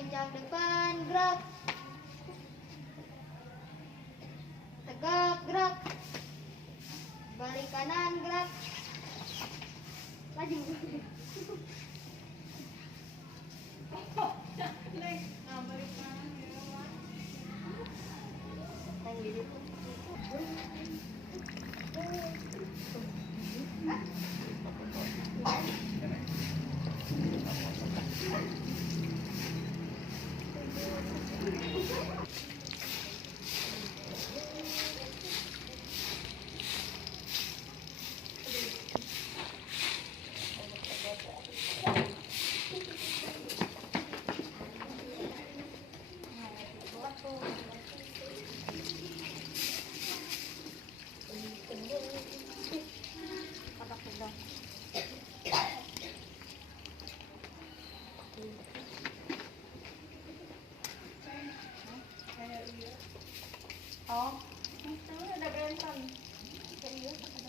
Melengcang depan, gerak. Tegak, gerak. Balik kanan, gerak. Maju. Balik kanan, gerak. Oh, itu ada berentan. Serius ada.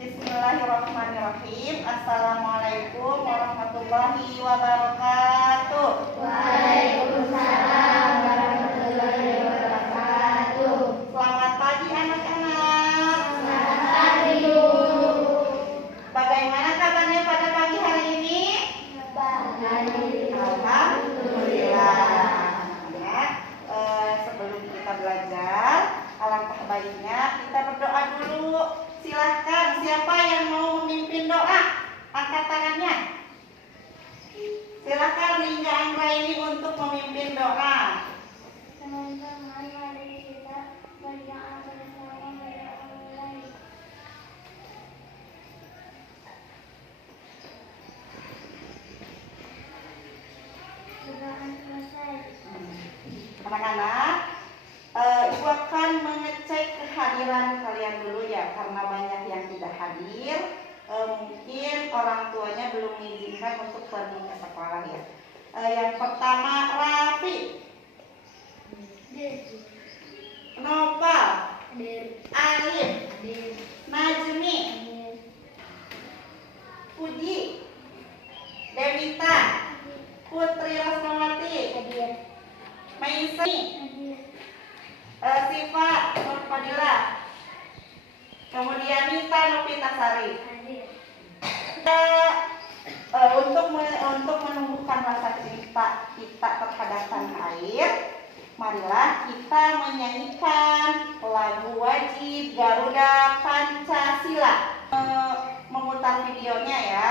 Bismillahirrahmanirrahim. Assalamualaikum warahmatullahi wabarakatuh. Waalaikumsalam warahmatullahi wabarakatuh. Selamat pagi anak-anak. Selamat pagi, Bu. Bagaimana kabarnya pada pagi hari ini? Baik. Alhamdulillah. Ya, sebelum kita belajar, alangkah baiknya kita berdoa dulu. Silahkan, siapa yang mau memimpin doa? Angkat tangannya. Silahkan Lingga Anggraini untuk memimpin doa. Teman-teman, mari kita berdoa bersama mulai. Sudah selesai. Anak-anak, Ibu akan mengecek kehadiran kalian dulu ya, karena banyak yang tidak hadir. Mungkin orang tuanya belum mengizinkan untuk pergi ke sekolah ya. Yang pertama, Rafi. pada tanah air, marilah kita menyanyikan lagu wajib Garuda Pancasila. Memutar videonya ya.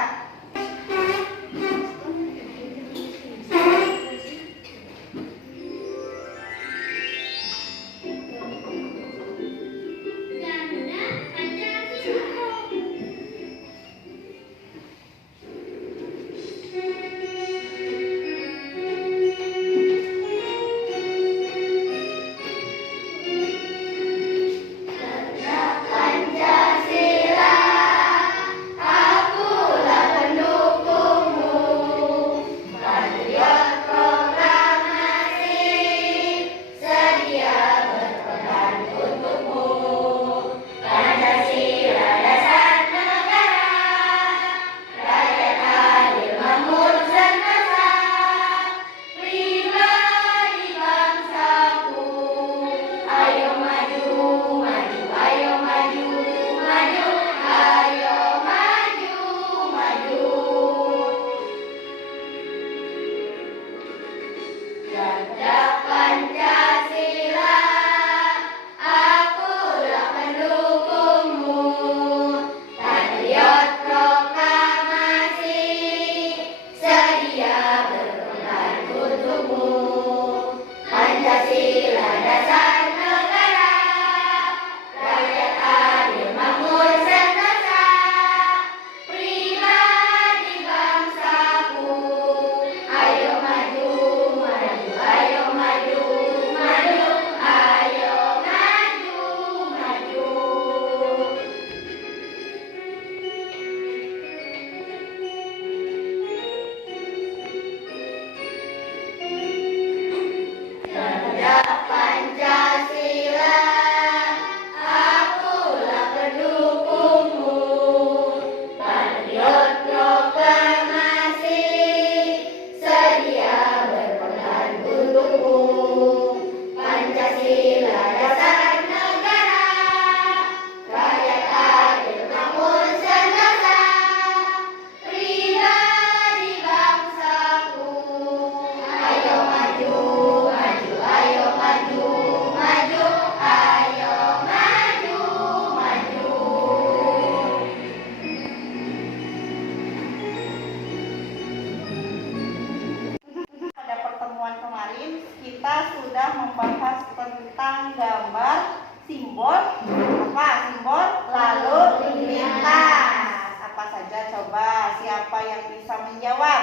Kita sudah membahas tentang gambar simbol simbol lalu lintas. Apa saja coba siapa yang bisa menjawab?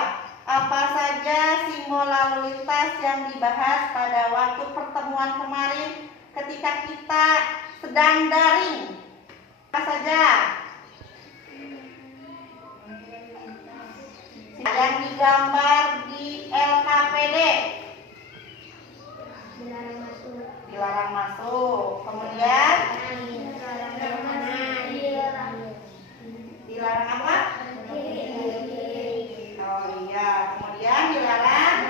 Apa saja simbol lalu lintas yang dibahas pada waktu pertemuan kemarin ketika kita sedang daring? Apa saja? Yang digambar di LKPD. Dilarang masuk. Kemudian dilarang apa? Oh iya, kemudian dilarang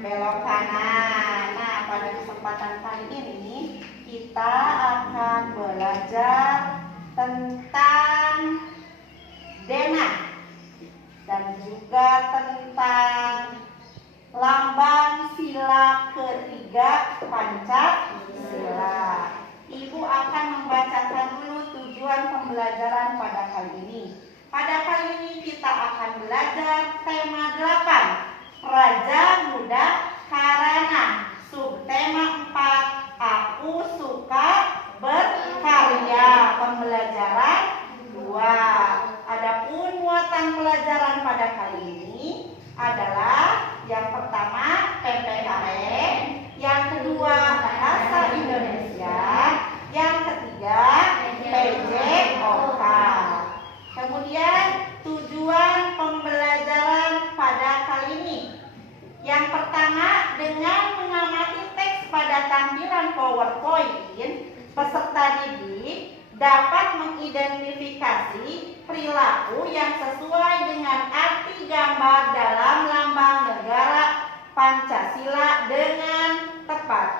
belok kanan. Nah, pada kesempatan kali ini kita akan belajar tentang denah dan juga tentang lambang sila ketiga Pancasila. Ibu akan membacakan dulu tujuan pembelajaran pada kali ini. Pada kali ini kita akan belajar tema 8, Raja Muda Karana. Subtema 4, Aku Suka Berkarya. Pembelajaran 2. Adapun muatan pelajaran pada kali ini adalah yang pertama PPKN, yang kedua Bahasa Indonesia, yang ketiga PJOK. Kemudian tujuan pembelajaran pada kali ini. Yang pertama, dengan mengamati teks pada tampilan PowerPoint, peserta didik dapat mengidentifikasi perilaku yang sesuai dengan arti gambar dalam lambang negara Pancasila dengan tepat.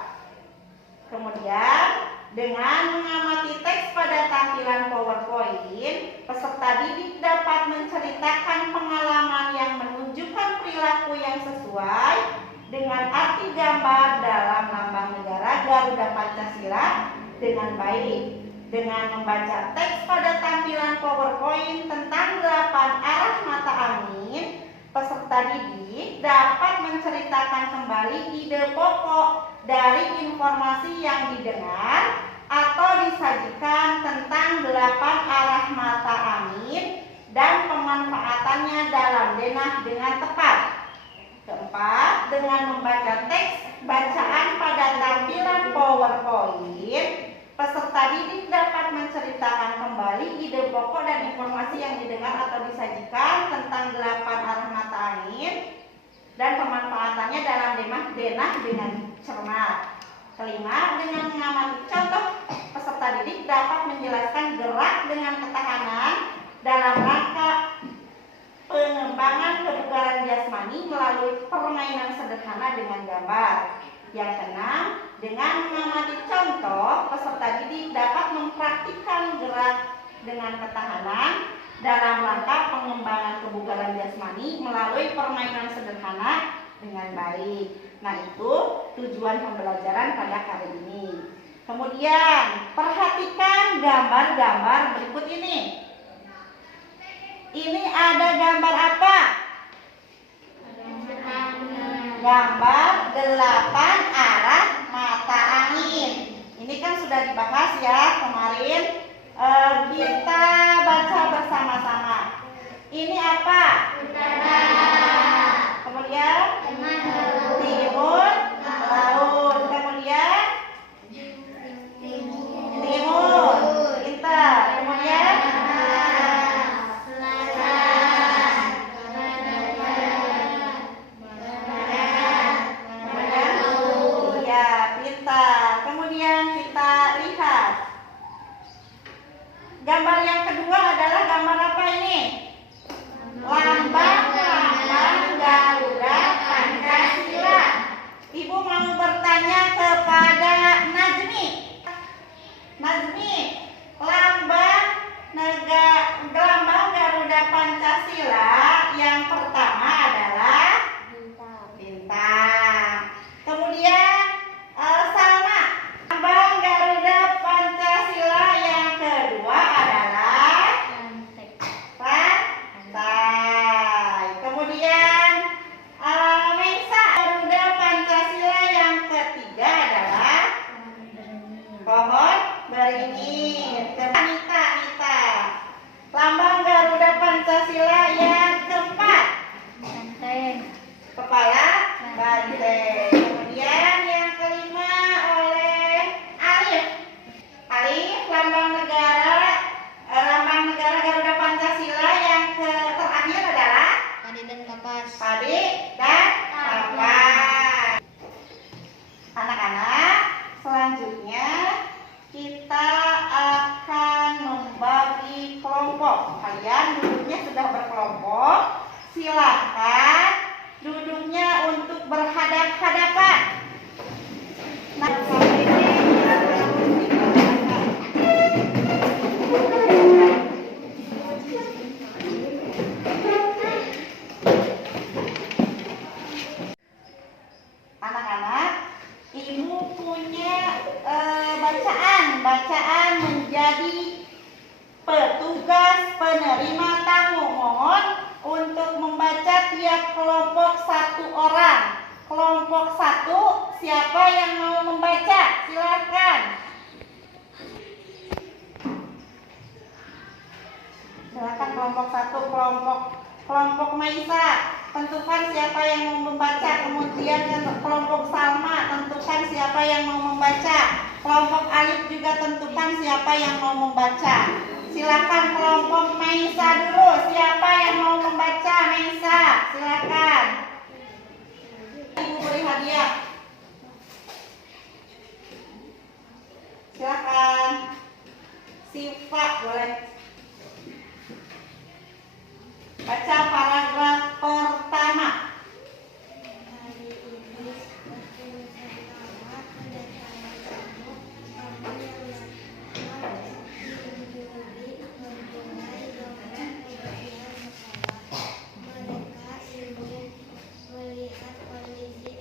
Kemudian, dengan mengamati teks pada tampilan PowerPoint, peserta didik dapat menceritakan pengalaman yang menunjukkan perilaku yang sesuai dengan arti gambar dalam lambang negara Garuda Pancasila dengan baik. Dengan membaca teks pada tampilan PowerPoint tentang 8 arah mata angin, peserta didik dapat menceritakan kembali ide pokok dari informasi yang didengar atau disajikan tentang 8 arah mata angin dan pemanfaatannya dalam denah dengan tepat. Keempat, dengan membaca teks bacaan pada tampilan PowerPoint, peserta didik dapat menceritakan kembali ide pokok dan informasi yang didengar atau disajikan tentang 8 arah mata angin dan pemanfaatannya dalam denah dengan cermat. Kelima, dengan mengamati contoh, peserta didik dapat menjelaskan gerak dengan ketahanan dalam rangka pengembangan kebugaran jasmani melalui permainan sederhana dengan gambar. Yang keenam, dengan mengamati contoh, peserta didik dapat mempraktikkan gerak dengan ketahanan dalam rangka pengembangan kebugaran jasmani melalui permainan sederhana dengan baik. Nah, itu tujuan pembelajaran pada hari ini. Kemudian, perhatikan gambar-gambar berikut ini. Ini ada gambar apa? Gambar 8 arah mata angin. Ini kan sudah dibahas ya kemarin. Kita baca bersama-sama. Ini apa? Utara. Kemudian timur, laut. Kemudian timur, pintar. Kemudian gambar yang kedua adalah gambar apa ini? Lambang Garuda Pancasila. Ibu mau bertanya kepada Najmi. Najmi, lambang Garuda Pancasila yang pertama adalah bintang. Kemudian Salma, lambang Garuda Pancasila yang kedua adalah pantai. Kemudian Meisa, Garuda Pancasila yang ketiga adalah pohon beringin. Anita, lambang Garuda Pancasila yang keempat kepala banteng. Kemudian yang kelima oleh Alif, lambang negara Garuda Pancasila yang terakhir adalah Padi dan kapas. Anak-anak, selanjutnya kita akan membagi kelompok. Kalian duduknya sudah berkelompok. Silakan duduknya untuk berhadap-hadapan. Nah, anak-anak, ibu punya bacaan menjadi petugas penerima tamu. Mohon untuk membaca tiap kelompok 1 orang. Kelompok 1, siapa yang mau membaca? Silakan. Silakan kelompok 1, kelompok Maisa, tentukan siapa yang mau membaca. Kemudian kelompok Salma, tentukan siapa yang mau membaca. Kelompok Alif juga tentukan siapa yang mau membaca. Silakan kelompok Maisa dulu, siapa yang mau membaca? Maisa, silakan. Ibu beri hadiah. Silakan. Siva boleh. Baca paragraf pertama. Mereka ingin melihat kondisi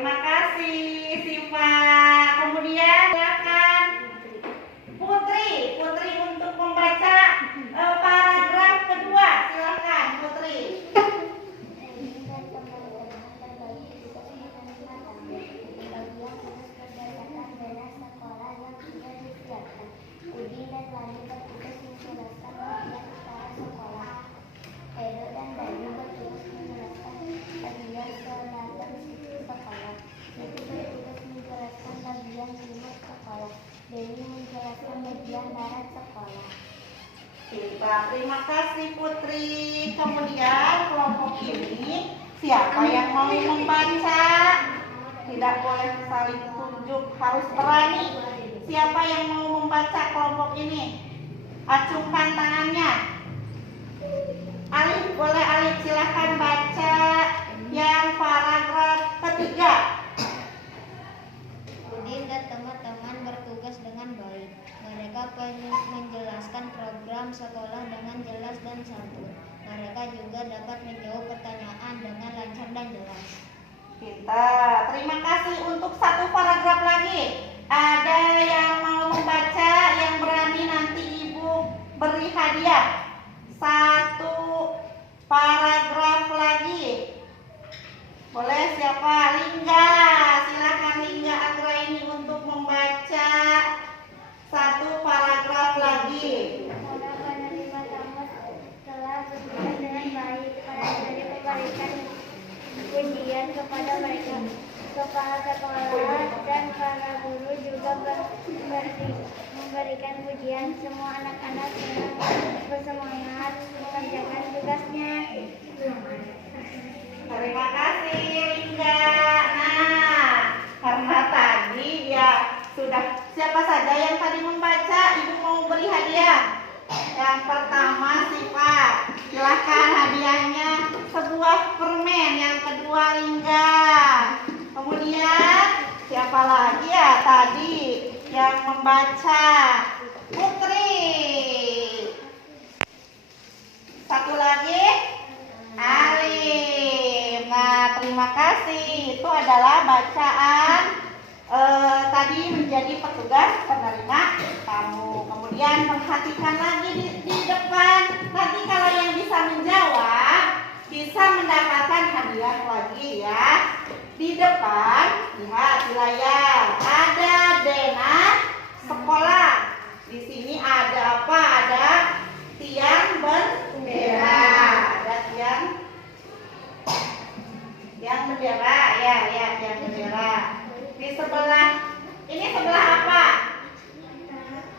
terima kasih Siva. Kemudian silakan Putri. Putri untuk membaca paragraf kedua. Silakan Putri. Udin dan Lani bertugas menjelaskan bagian utara sekolah. Edo dan Bayu bertugas menjelaskan bagian selatan sekolah. Siti bertugas menjelaskan bagian timur sekolah. Dewi menjelaskan bagian barat sekolah. Baik, terima kasih Putri. Kemudian kelompok ini siapa yang mau membaca? Tidak boleh saling tunjuk, harus berani. Siapa yang mau membaca kelompok ini? Acungkan tangannya. Alif, boleh Alif silahkan baca yang paragraf ketiga. Udin dan teman-teman bertugas dengan baik. Mereka menjelaskan program sekolah dengan jelas dan santun. Mereka juga dapat menjawab pertanyaan dengan lancar dan jelas. Kita terima kasih. Untuk satu paragraf lagi. Ada yang mau membaca, yang berani nanti Ibu beri hadiah. Satu paragraf lagi. Boleh siapa? Lingga. Silakan Lingga Anggraini untuk membaca satu paragraf lagi. Para penerima tamu telah bertugas dengan baik. Para dari memberikan pujian kepada mereka. Kepala sekolah dan para guru juga memberikan pujian. Semua anak-anak senang bersemangat mengerjakan tugasnya. Terima kasih Lingga. Nah, karena tadi ya sudah, siapa saja yang tadi membaca, Ibu mau beri hadiah. Yang pertama Sifat, silahkan hadiahnya sebuah permen. Yang kedua Lingga. Kemudian siapa lagi ya tadi yang membaca? Putri. Satu lagi Alif. Nah, terima kasih. Itu adalah bacaan tadi menjadi petugas penerima tamu. Kemudian perhatikan lagi di depan. Nanti kalau yang bisa menjawab bisa mendapatkan hadiah lagi ya. Di depan, lihat di layar, ada denah sekolah. Di sini ada apa? Ada tiang bendera. Ada tiang bendera, ya, tiang bendera. Di sebelah, ini sebelah apa?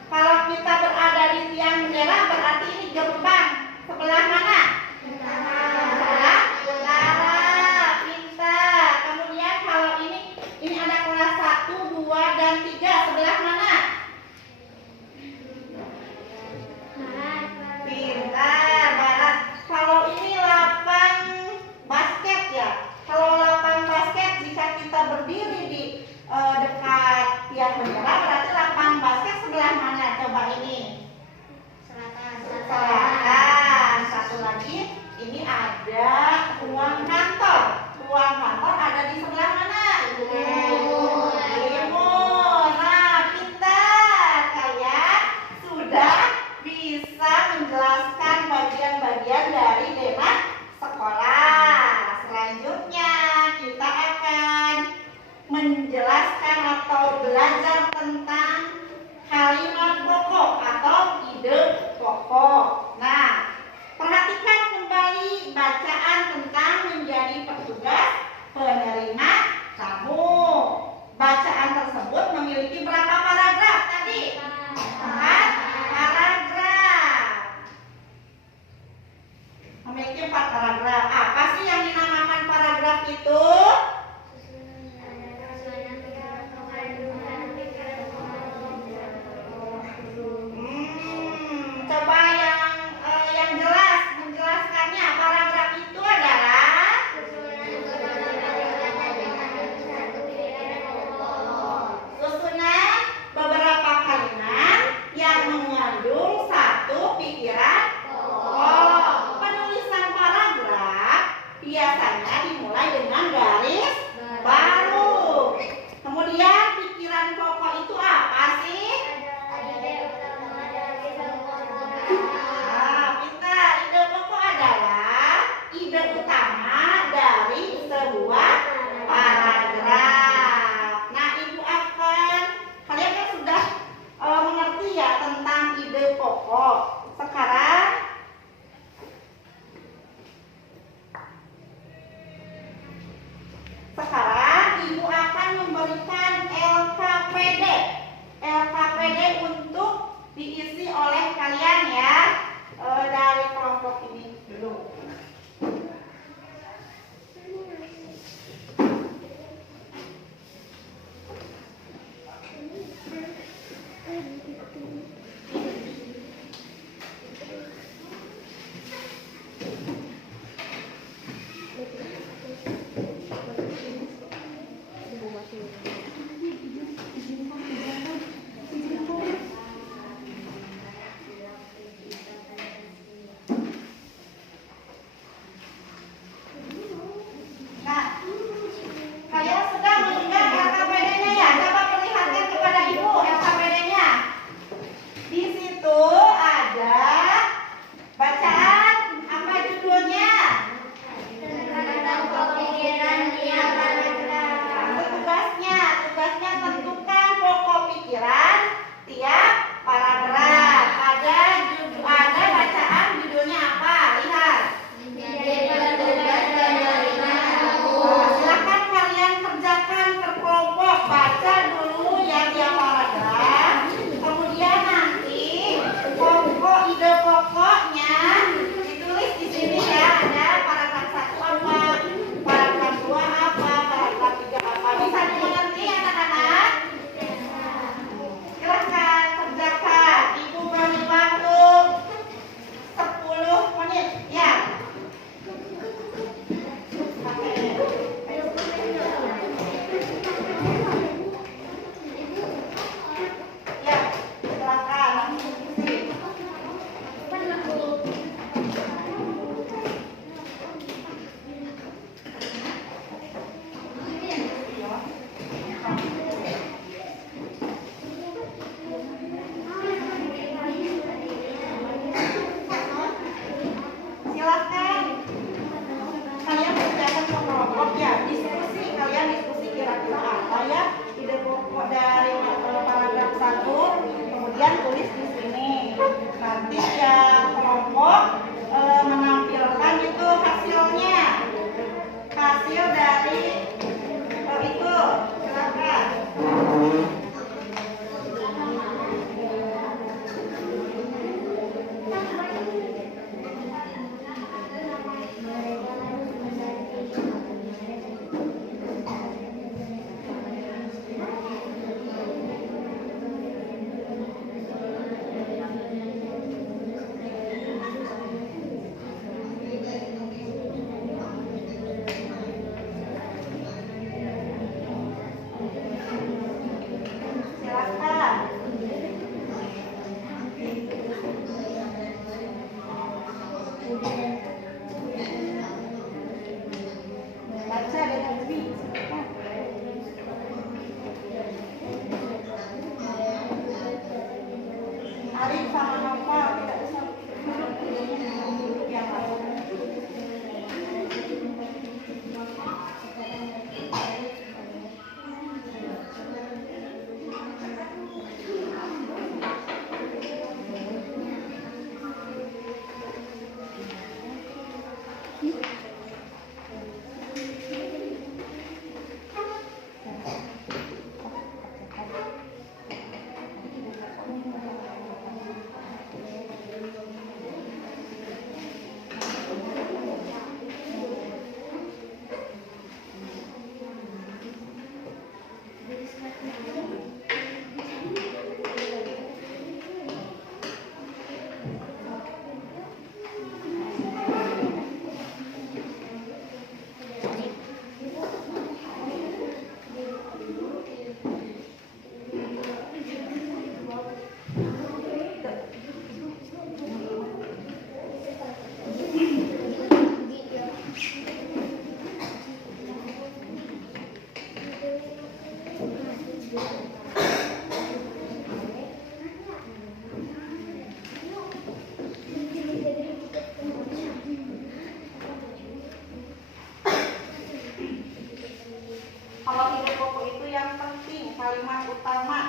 Kalau kita berada di tiang bendera berarti ini gerbang. Sebelah mana? Sebelah utara. Pintar. Kemudian kalau ini ada kelas 1, 2, dan 3. Sebelah mana? Pintar, barat. Kalau ini lapang basket ya. Kalau lapang basket, jika kita berdiri di dekat tiang bendera, berarti lapang basket sebelah mana? Coba ini. Selatan. Satu lagi, ini ada ruang kantor. Ruang kantor ada di sebelah mana? Timur. Nah, pintar. Kalian sudah bisa menjelaskan bagian-bagian dari denah sekolah. Selanjutnya kita akan menjelaskan atau belajar tentang kalimat pokok atau ide pokok. Nah, perhatikan kembali bacaan tentang menjadi petugas penerima tamu. Bacaan tersebut memiliki berapa paragraf tadi? 4 paragraf. Memiliki 4 paragraf. Apa sih yang dinamakan paragraf itu? Coba yang jelas menjelaskannya. Paragraf itu adalah susunan beberapa kalimat yang mengandung satu pikiran pokok. Penulisan paragraf biasanya dimulai dengan garis baru. memberikan LKPD. LKPD untuk diisi oleh kalian ya, dari kelompok ini dulu. kalimat utama.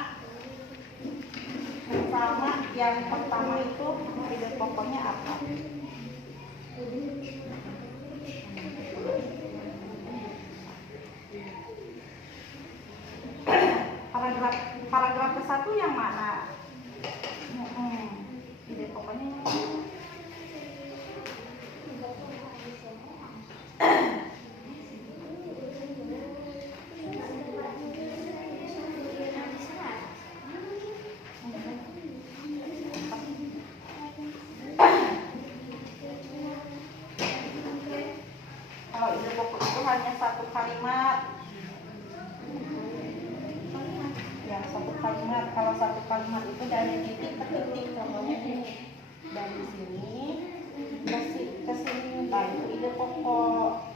Yang pertama itu ide pokoknya apa? hanya satu kalimat. Ya, satu kalimat. Kalau satu kalimat itu dari titik ke titik, contohnya ini. Dari sini ke sini, nah itu ide pokok.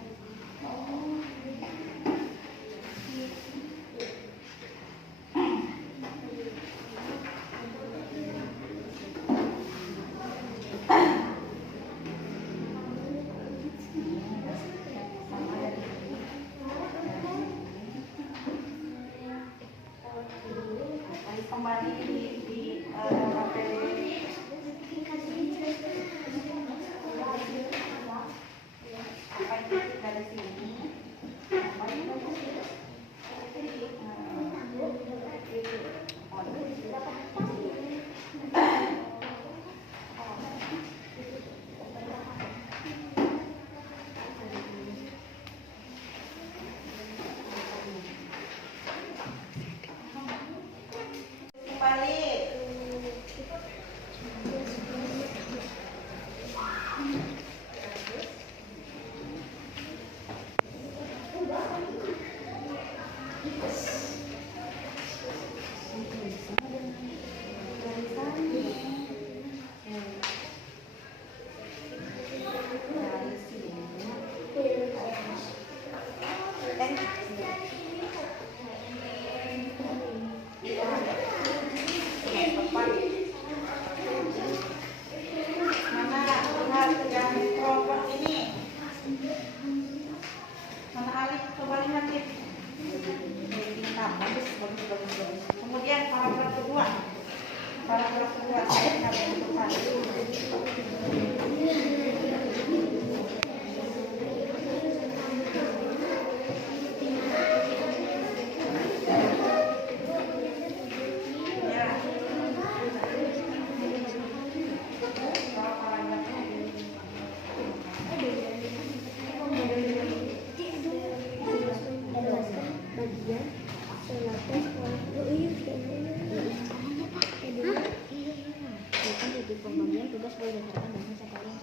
Kembali di materi sampai titik dari sini. Kemudian paragraf kedua saya akan tentukan. Pembagian tugas berdasarkan bahasa kalian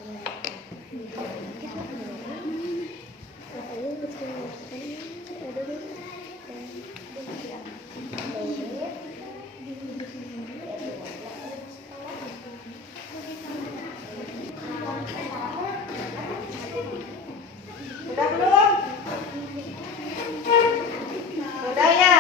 Sudah belum? Sudah ya?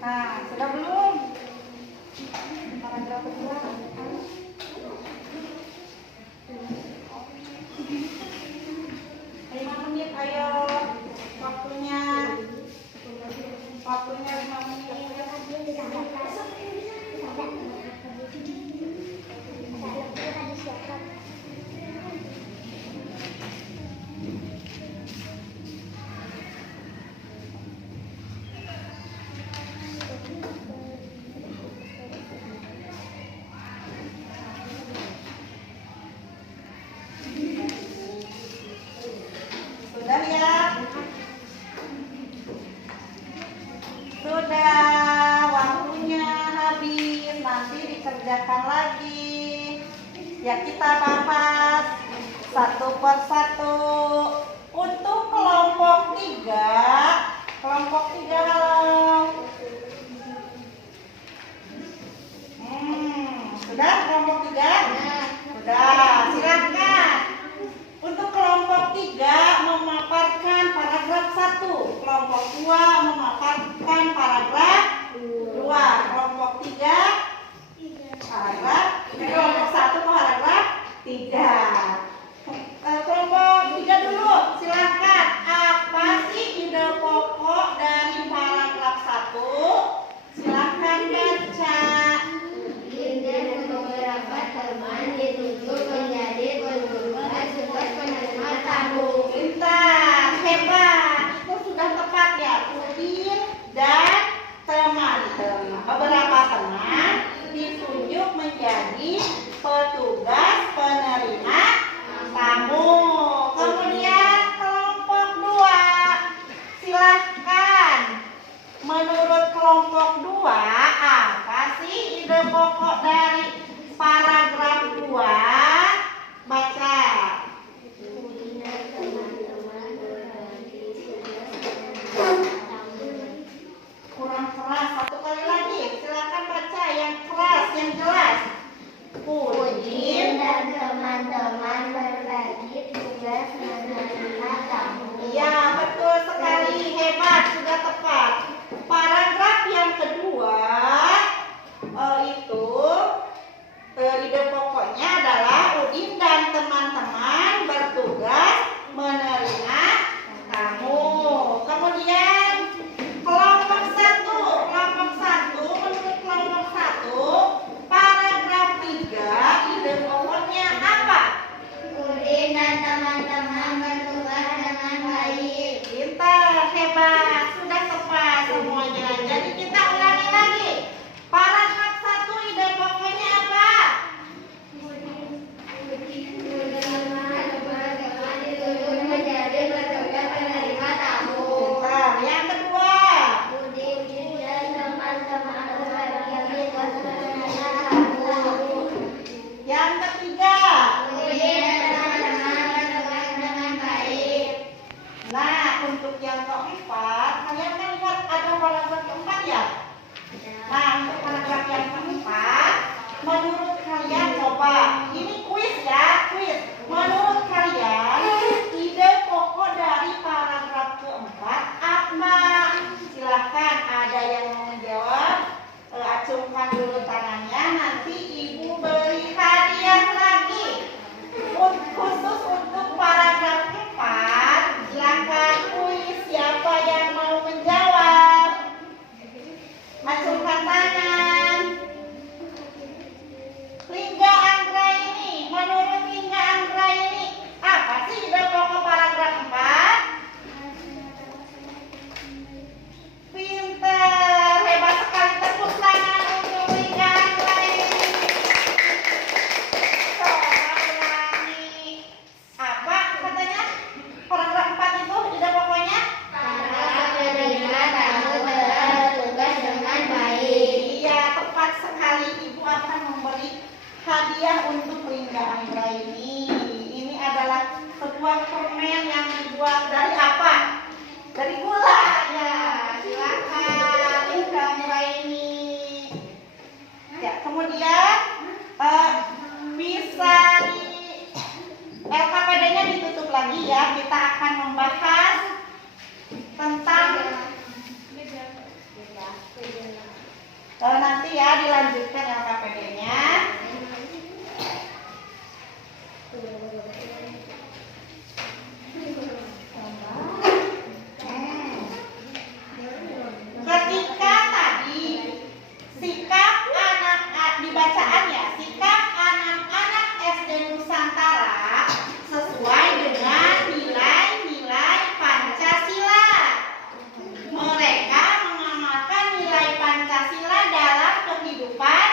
Nah, sudah belum? Paragraf kedua. 5 menit, ayo. Waktunya 5 menit. Sudah ya? Sudah, waktunya habis, nanti dikerjakan lagi. Ya, kita bahas satu persatu. Untuk kelompok 3, halo. Sudah kelompok 3? Sudah, silakan. Untuk kelompok 3 memaparkan paragraf 1, kelompok 2 memaparkan paragraf 2, kelompok 3 paragraf, kelompok 1 paragraf 3. Kelompok 3 dulu, silakan. Apa sih ide pokok dari paragraf 1? Silakan baca. Ide beberapa teman ditunjuk menjadi tugas penerima tamu. Pintar, hebat. Itu sudah tepat ya. Udin dan teman-teman. Beberapa teman ditunjuk menjadi petugas penerima tamu. Kemudian kelompok 2. Silahkan. Menurut kelompok 2, apa sih ide pokok dari paragraf 2? Baca. Kurang keras, satu kali lagi. Silakan baca yang keras, yang jelas. Udin dan teman-teman berbagi tugas menerima tamu. Ya, betul sekali, hebat, sudah tepat. Paragraf yang kedua itu ide pokoknya adalah Udin dan teman-teman bertugas menerima tamu. Kemudian kelompok 1, menurut kelompok 1, paragraf 3, ide pokoknya apa? Udin dan teman-teman bertugas dengan baik. Pintar, hebat, sudah tepat semuanya. Jadi kita ulangi lagi. Paragraf 1 ide pokoknya apa? Menjadi petugas penerima tamu. Pintar. Yang kedua. Udin dan teman-teman berbagi tugas menerima tamu. Yang ketiga. Udin dan teman-teman bertugas dengan baik. Nah, untuk yang keempat, kalian kan lihat ada paragraf keempat ya? Nah, untuk paragraf yang keempat, menurut kalian coba, ini kuis ya, kuis. Menurut kalian, ide pokok dari paragraf keempat apa? Silahkan, ada yang mau menjawab, acungkan dulu tangannya, nanti ibu beri hadiah lagi. Khusus untuk paragraf 4, silakan kuis, siapa yang mau menjawab? Acungkan tangan. Lingga Anggraini, menurut Lingga Anggraini, apa sih ide pokok paragraf 4? Pintar, hebat sekali, tepuk tangan untuk Lingga Anggraini. Coba ulangi. Apa katanya? Paragraf 4 itu ide pokoknya? Para penerima tamu bertugas dengan baik. Iya, tepat sekali. Ibu akan memberi hadiah untuk Lingga Anggraini. Ini adalah sebuah permen yang dibuat dari apa? Dari gula. Ya, silakan Lingga Anggraini. Ya, kemudian bisa di LKPD-nya ditutup lagi ya. Kita akan membahas tentang nanti ya, dilanjutkan LKPD-nya. Ketika tadi sikap anak dibacaan ya, sikap anak-anak SD Nusantara sesuai dengan nilai-nilai Pancasila. Mereka mengamalkan nilai Pancasila dalam kehidupan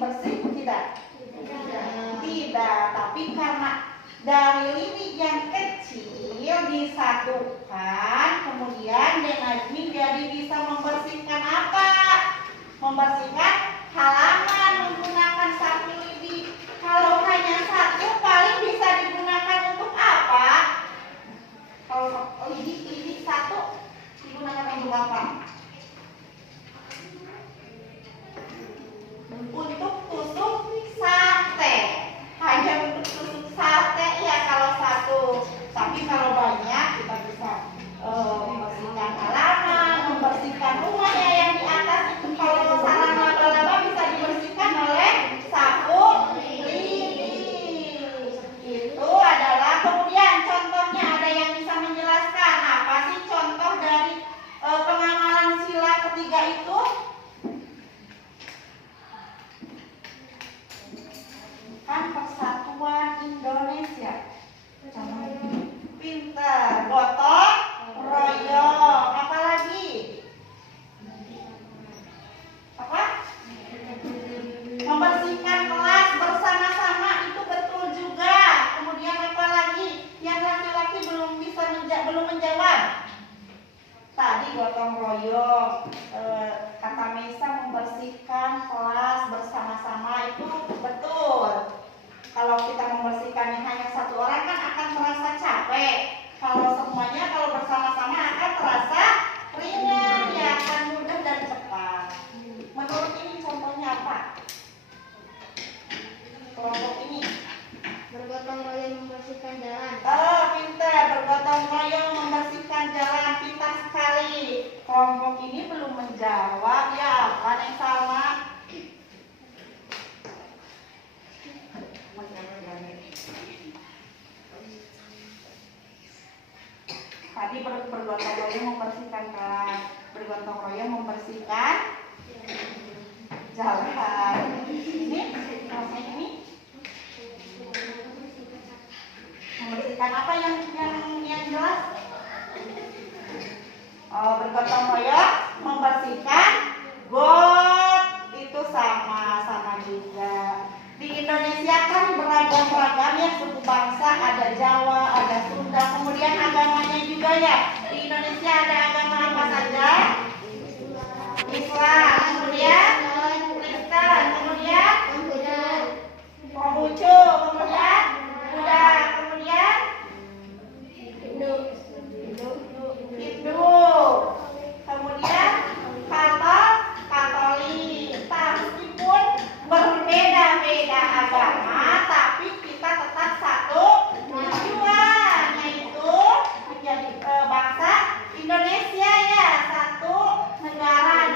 bersih-bersih tidak? Tidak, tapi karena dari lidi yang kecil disatukan, kemudian Denajmi jadi bisa membersihkan apa? Membersihkan halaman menggunakan satu lidi. Kalau hanya satu paling bisa digunakan untuk apa? Kalau lidi satu digunakan untuk apa? Untuk tusuk sate. Hanya untuk tusuk sate ya kalau satu. Tapi kalau banyak kita bisa membersihkan halaman, membersihkan rumah ya yang di atas. Kalau sarang laba-laba bisa dibersihkan oleh sapu lidi. Itu adalah, kemudian contohnya ada yang bisa menjelaskan apa sih contoh dari pengamalan sila ketiga itu? Kan Persatuan Indonesia. Pintar, gotong royong. Apa lagi? Apa? Membersihkan kelas bersama-sama, itu betul juga. Kemudian apa lagi? Yang laki-laki belum menjawab. Tadi gotong royong. Kata Mesa membersihkan kelas bersama-sama itu betul. Kalau kita membersihkannya hanya satu orang kan akan terasa capek. Kalau semuanya, kalau bersama-sama akan terasa ringan, ya akan mudah dan cepat. Menurut ini contohnya apa? Kelompok ini. Bergotong royong membersihkan jalan. Oh, pintar. Bergotong royong membersihkan jalan. Pintar sekali. Kelompok ini belum menjawab ya. Apa yang sama? Tadi bergotong royong membersihkan kelas. Bergotong royong membersihkan jalan. Ini kelasnya ini membersihkan apa yang jelas? Oh, bergotong royong membersihkan got, itu sama juga. Di Indonesia kan beragam-ragam ya suku bangsa, ada Jawa, ada Sunda, kemudian agamanya juga ya. Di Indonesia ada agama apa saja? Islam, kemudian Kristen, kemudian Konghucu, kemudian Buddha, kemudian Hindu, kemudian Katolik. Meskipun berbeda-beda agama, tapi kita tetap satu tujuan, yaitu menjadi bangsa Indonesia ya, satu negara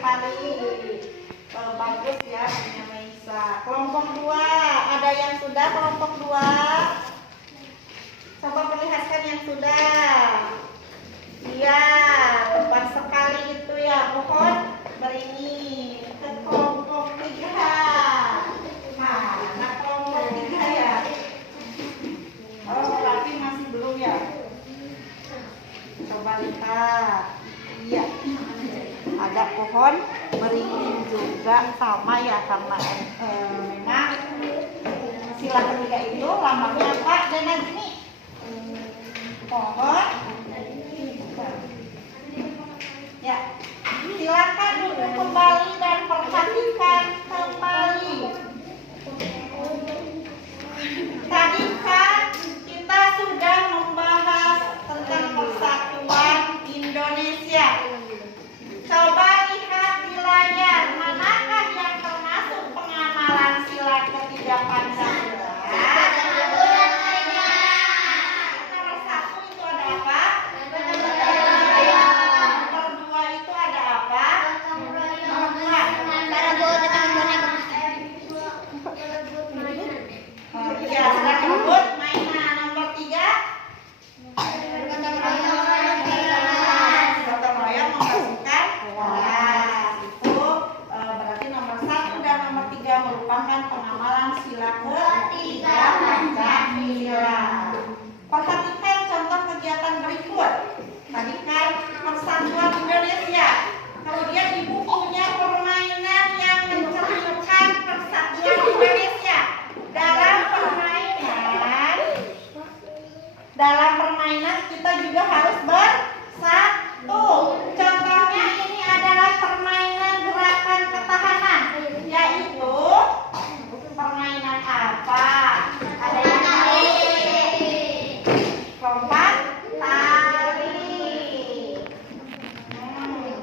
kali. Bagus ya punya Meisa. Kelompok 2, ada yang sudah kelompok 2? Coba perlihatkan yang sudah. Iya, tepat sekali itu ya. Mohon berini ke kelompok 3. Nah, kelompok 3 ya. Oh, tapi masih belum ya. Coba lihat. Iya. Ada pohon beringin juga sama ya, karena memang sila ketiga itu lambangnya apa? Dan Najmi pohon. Ya, silakan duduk kembali dan perhatikan kembali. Tadi kan kita sudah membahas tentang persatuan Indonesia. Coba lihat di layar, manakah yang termasuk pengamalan sila ketiga Pancasila? Nomor 1 itu ada apa? Nomor 2 itu ada apa? Nomor 2. Iya, sudah merebut mainan. Nomor 3. Gotong royong membersihkan kelas. Itu berarti nomor 1 dan nomor 3 merupakan pengamalan sila ketiga Pancasila. Perhatikan contoh kegiatan berikut. Tadi kan persatuan Indonesia. Kemudian di bukunya permainan yang mencerminkan persatuan Indonesia. Dalam permainan kita juga harus bersatu. Contohnya ini adalah permainan gerakan ketahanan, yaitu permainan apa? Ada yang tahu? Lompat tali.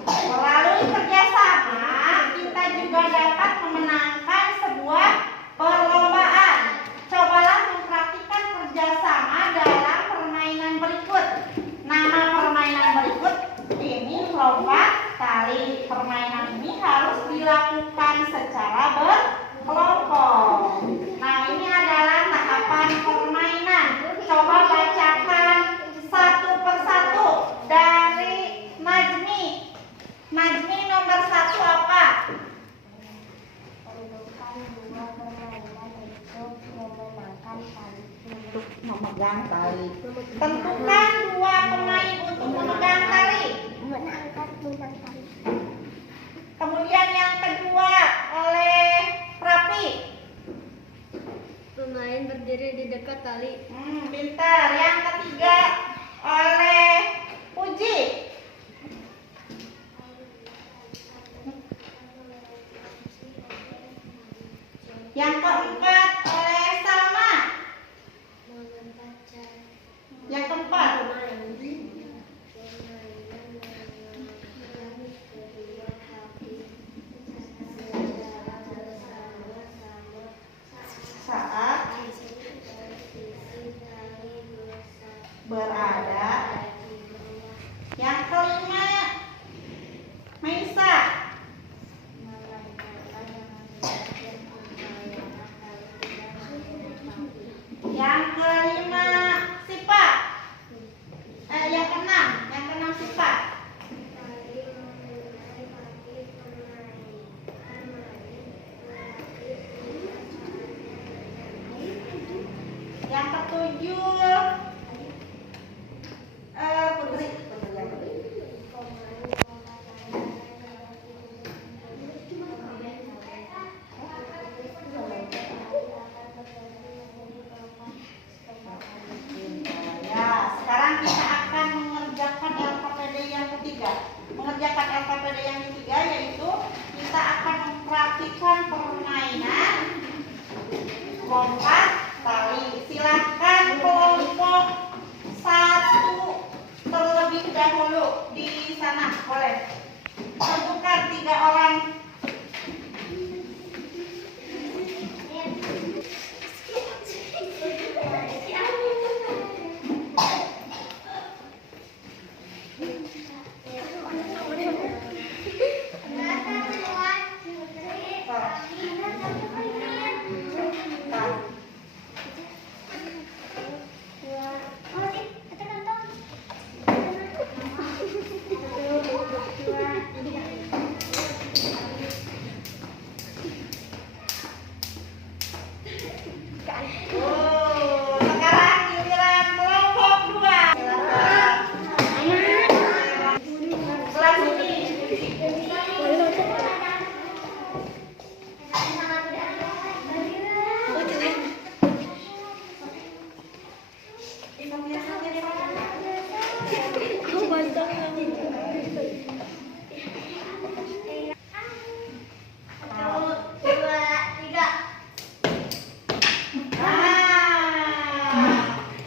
Melalui kerjasama kita juga dapat memenangkan sebuah perlombaan. Cobalah mempraktikkan kerjasama dalam permainan berikut. Nama permainan berikut ini lompat tali. Permainan ini harus dilakukan secara berkelompok. Nah, ini adalah tahapan permainan. Coba bacakan satu persatu dari Najmi. Najmi nomor 1 apa? Untuk memegang tali. Tentukan 2 pemain untuk memegang tali. Kemudian yang kedua oleh Rapi. Pemain berdiri di dekat tali. Pintar. Yang ketiga oleh Puji. Yang keempat oleh Salma. Yang keempat saat berada. Yang kelima Meisa. Yang kelima Sipa. Yang keenam Sipa. Yang ketujuh Putri. Sekarang kita akan mengerjakan LKPD yang ketiga. Mengerjakan LKPD yang ketiga yaitu kita akan mempraktikkan permainan lompat tali. Silakan kelompok 1 terlebih dahulu di sana, boleh. Tentukan 3 orang.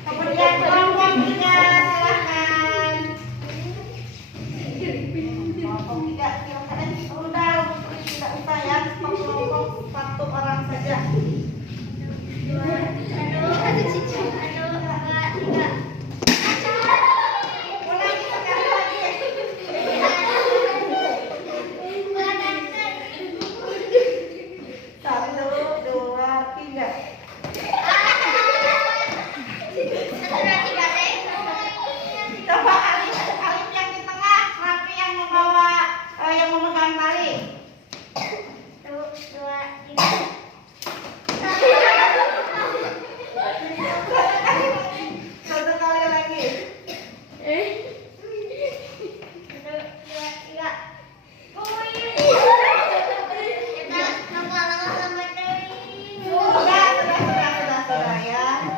Kemudian kelompok 3 silakan. Kelompok 3 silakan. Udah, tidak usah ya. Kelompok 1 orang saja. Ulangi sekali lagi. 1, 2, 3. Coba Alif yang di tengah, Rafi yang membawa, yang memegang tali. 2, 3. Satu kali lagi. 2, 3. Sudah ya.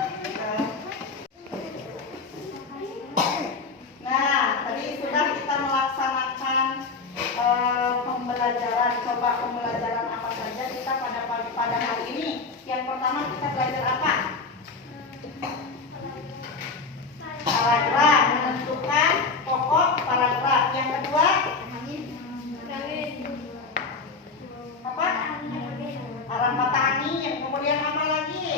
Nah, tadi sudah kita melaksanakan pembelajaran. Coba pembelajaran apa saja kita pada hari ini. Yang pertama kita belajar apa? Paragraf, menentukan pokok paragraf. Yang kedua apa? Arah matahari. Yang kemudian apa lagi?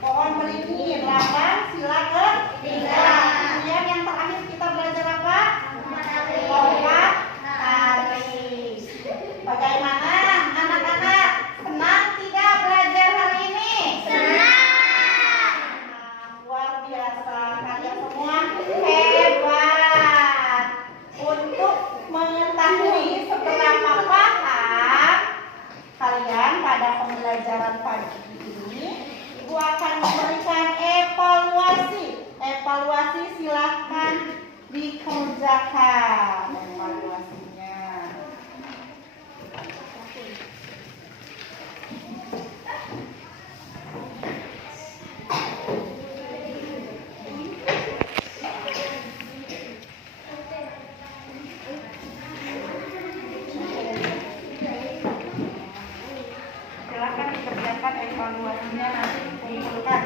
Pohon beringin. 8 sila ketiga. Kemudian yang terakhir kita belajar apa? Lompat tali. Bagaimana anak-anak? Senang tidak belajar hari ini? Senang. Luar biasa. Kalian semua hebat. Untuk mengetahui seberapa paham kalian pada pembelajaran pagi ini, Ibu akan memberikan evaluasi. Evaluasi silahkan dikerjakan evaluasinya. Silahkan dikerjakan evaluasinya, nanti kumpulkan.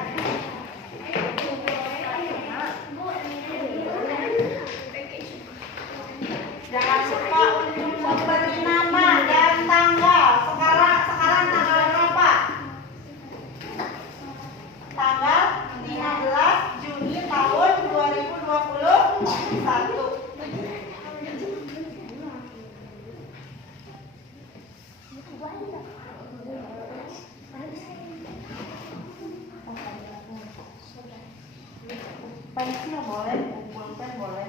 Jangan lupa untuk memberi nama dan tanggal. Sekarang tanggal berapa? Tanggal 15 Juni tahun 2021. Pensil boleh, pulpen boleh.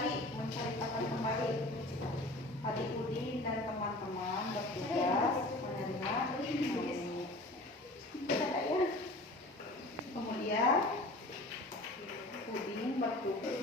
kembali, menceritakan kembali. Adik Udin dan teman-teman bertugas menerima ini. Kemudian Udin bertugas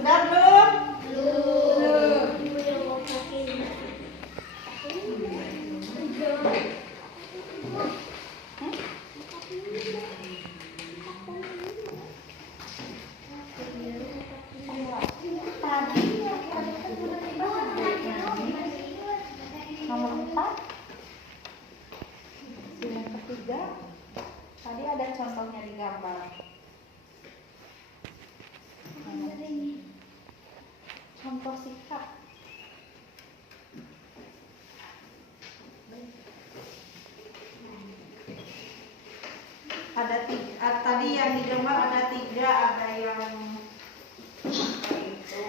sudah belum? Nomor 4 yang ketiga tadi ada contohnya di gambar. Contoh sikap. Ada tiga, tadi yang digambar ada 3, ada yang itu,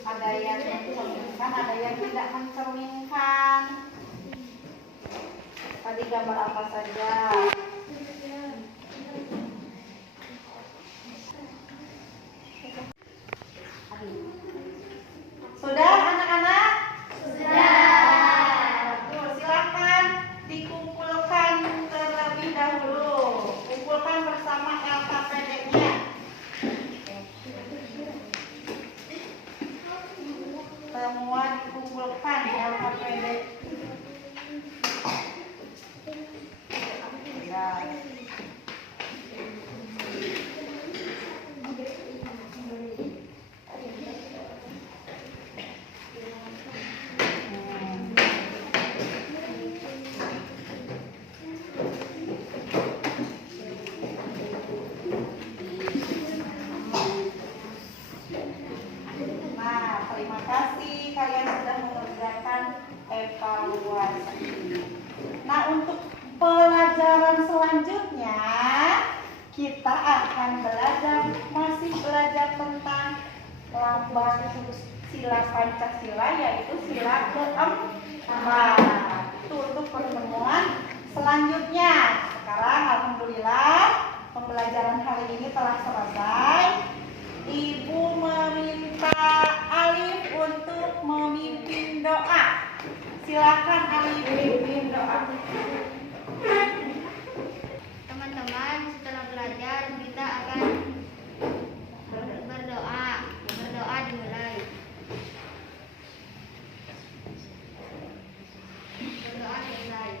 ada yang mencerminkan, ada yang tidak mencerminkan. Tadi gambar apa saja? Sudah anak-anak? Sudah. Silakan dikumpulkan terlebih dahulu. Kumpulkan bersama LKPD-nya. belajar tentang lambang sila Pancasila, yaitu sila keempat. Itu untuk pertemuan selanjutnya. Sekarang alhamdulillah pembelajaran hari ini telah selesai. Ibu meminta Alif untuk memimpin doa. Silakan Alif memimpin doa. Teman-teman, setelah belajar kita akan berdoa. Berdoa dimulai. Berdoa dimulai.